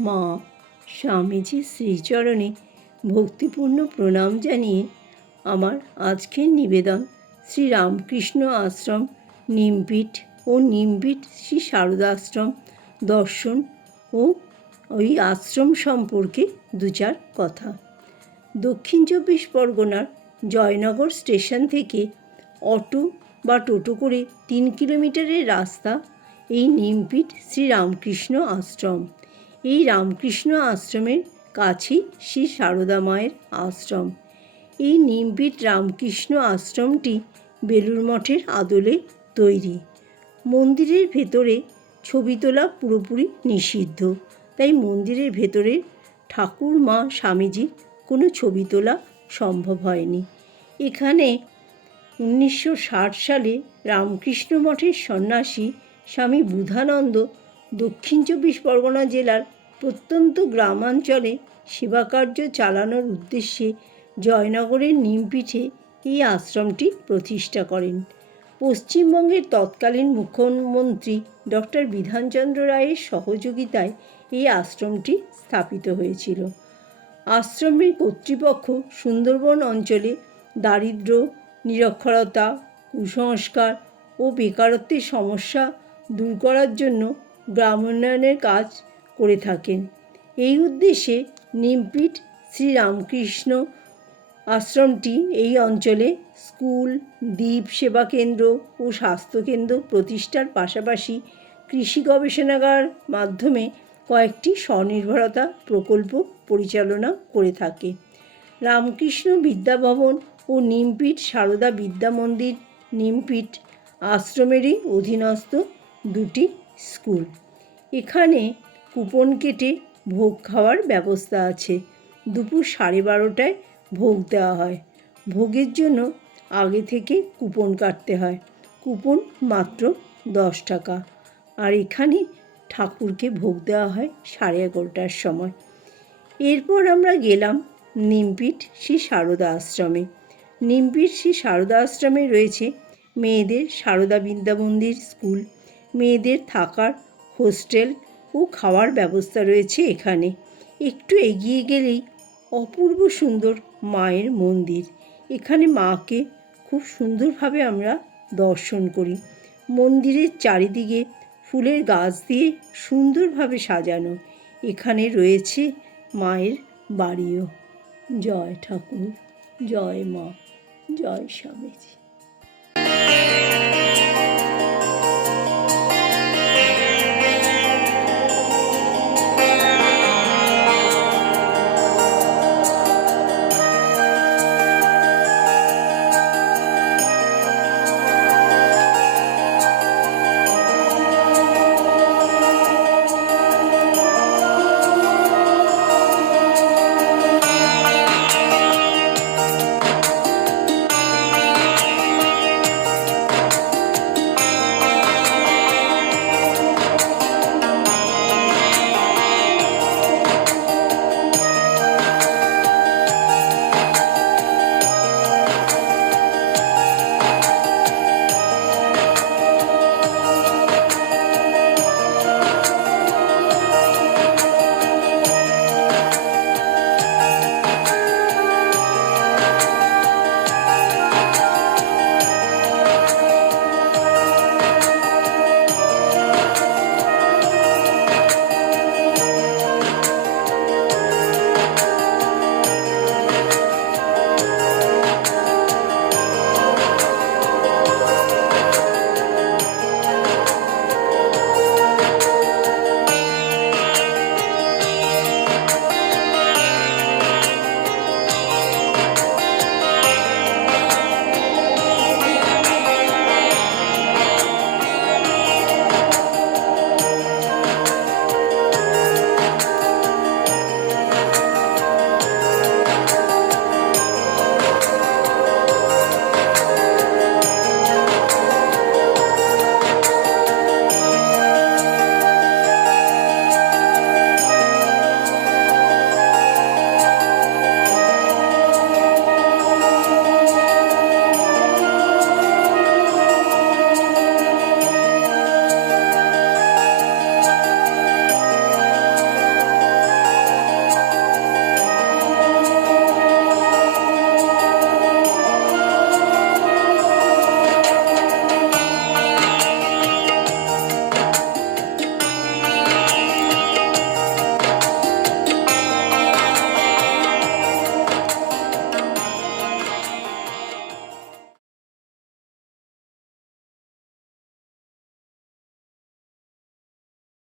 মা স্বামীজির শ্রীচরণে ভক্তিপূর্ণ প্রণাম জানিয়ে আমার আজকের নিবেদন শ্রী রামকৃষ্ণ আশ্রম নিমপীঠ ও নিমপীঠ শ্রী শারদা আশ্রম দর্শন ও ওই আশ্রম সম্পর্কে দু চার কথা। দক্ষিণ চব্বিশ পরগনার জয়নগর স্টেশন থেকে অটো বা টোটো করে তিন কিলোমিটারের রাস্তা এই নিমপীঠ শ্রী রামকৃষ্ণ আশ্রম। এই রামকৃষ্ণ আশ্রমের কাছেই শ্রী সারদা মায়ের আশ্রম। এই নিমপীঠ রামকৃষ্ণ আশ্রমটি বেলুর মঠের আদলে তৈরি। মন্দিরের ভেতরে ছবি তোলা পুরোপুরি নিষিদ্ধ। তাই মন্দিরের ভেতরে ঠাকুর, মা স্বামীজির কোনো ছবি তোলা সম্ভব হয়নি। এখানে উনিশশো ষাট সালে রামকৃষ্ণ মঠের সন্ন্যাসী স্বামী বুধানন্দ দক্ষিণ চব্বিশ পরগনা জেলার প্রত্যন্ত গ্রামাঞ্চলে সেবাকার্য চালানোর উদ্দেশ্যে জয়নগরের নিমপিঠে এই আশ্রমটি প্রতিষ্ঠা করেন। পশ্চিমবঙ্গের তৎকালীন মুখ্যমন্ত্রী ডক্টর বিধানচন্দ্র রায়ের সহযোগিতায় এই আশ্রমটি স্থাপিত হয়েছিল। আশ্রমের কর্তৃপক্ষ সুন্দরবন অঞ্চলে দারিদ্র, নিরক্ষরতা, কুসংস্কার ও বেকারত্বের সমস্যা দূর করার জন্য গ্রাম উন্নয়নের কাজ করে থাকেন। এই উদ্দেশ্যে নিমপীঠ শ্রীরামকৃষ্ণ আশ্রমটি এই অঞ্চলে স্কুল, দ্বীপ সেবা কেন্দ্র ও স্বাস্থ্যকেন্দ্র প্রতিষ্ঠার পাশাপাশি কৃষি গবেষণাগার মাধ্যমে কয়েকটি স্বনির্ভরতা প্রকল্প পরিচালনা করে থাকে। রামকৃষ্ণ বিদ্যাভবন ও নিমপীঠ সারদা বিদ্যা মন্দির নিমপীঠ আশ্রমেরই অধীনস্থ দুটি স্কুল। এখানে কুপন কেটে ভোগ খাওয়ার ব্যবস্থা আছে। দুপুর সাড়ে বারোটায় ভোগ দেওয়া হয়। ভোগের জন্য আগে থেকে কুপন কাটতে হয়। কুপন মাত্র দশ টাকা। আর এখানে ঠাকুরকে ভোগ দেওয়া হয় সাড়ে এগারোটার সময়। এরপর আমরা গেলাম নিমপীঠ শ্রী সারদা আশ্রমে। নিমপীঠ শ্রী সারদা আশ্রমে রয়েছে মেয়েদের সারদা বিদ্যা মন্দির স্কুল। মেয়েদের থাকার হোস্টেল ও খাওয়ার ব্যবস্থা রয়েছে এখানে। একটু এগিয়ে গেলেই অপূর্ব সুন্দর মায়ের মন্দির। এখানে মাকে খুব সুন্দরভাবে আমরা দর্শন করি। মন্দিরের চারিদিকে ফুলের গাছ দিয়ে সুন্দরভাবে সাজানো। এখানে রয়েছে মায়ের বাড়িও। জয় ঠাকুর, জয় মা, জয় স্বামীজি।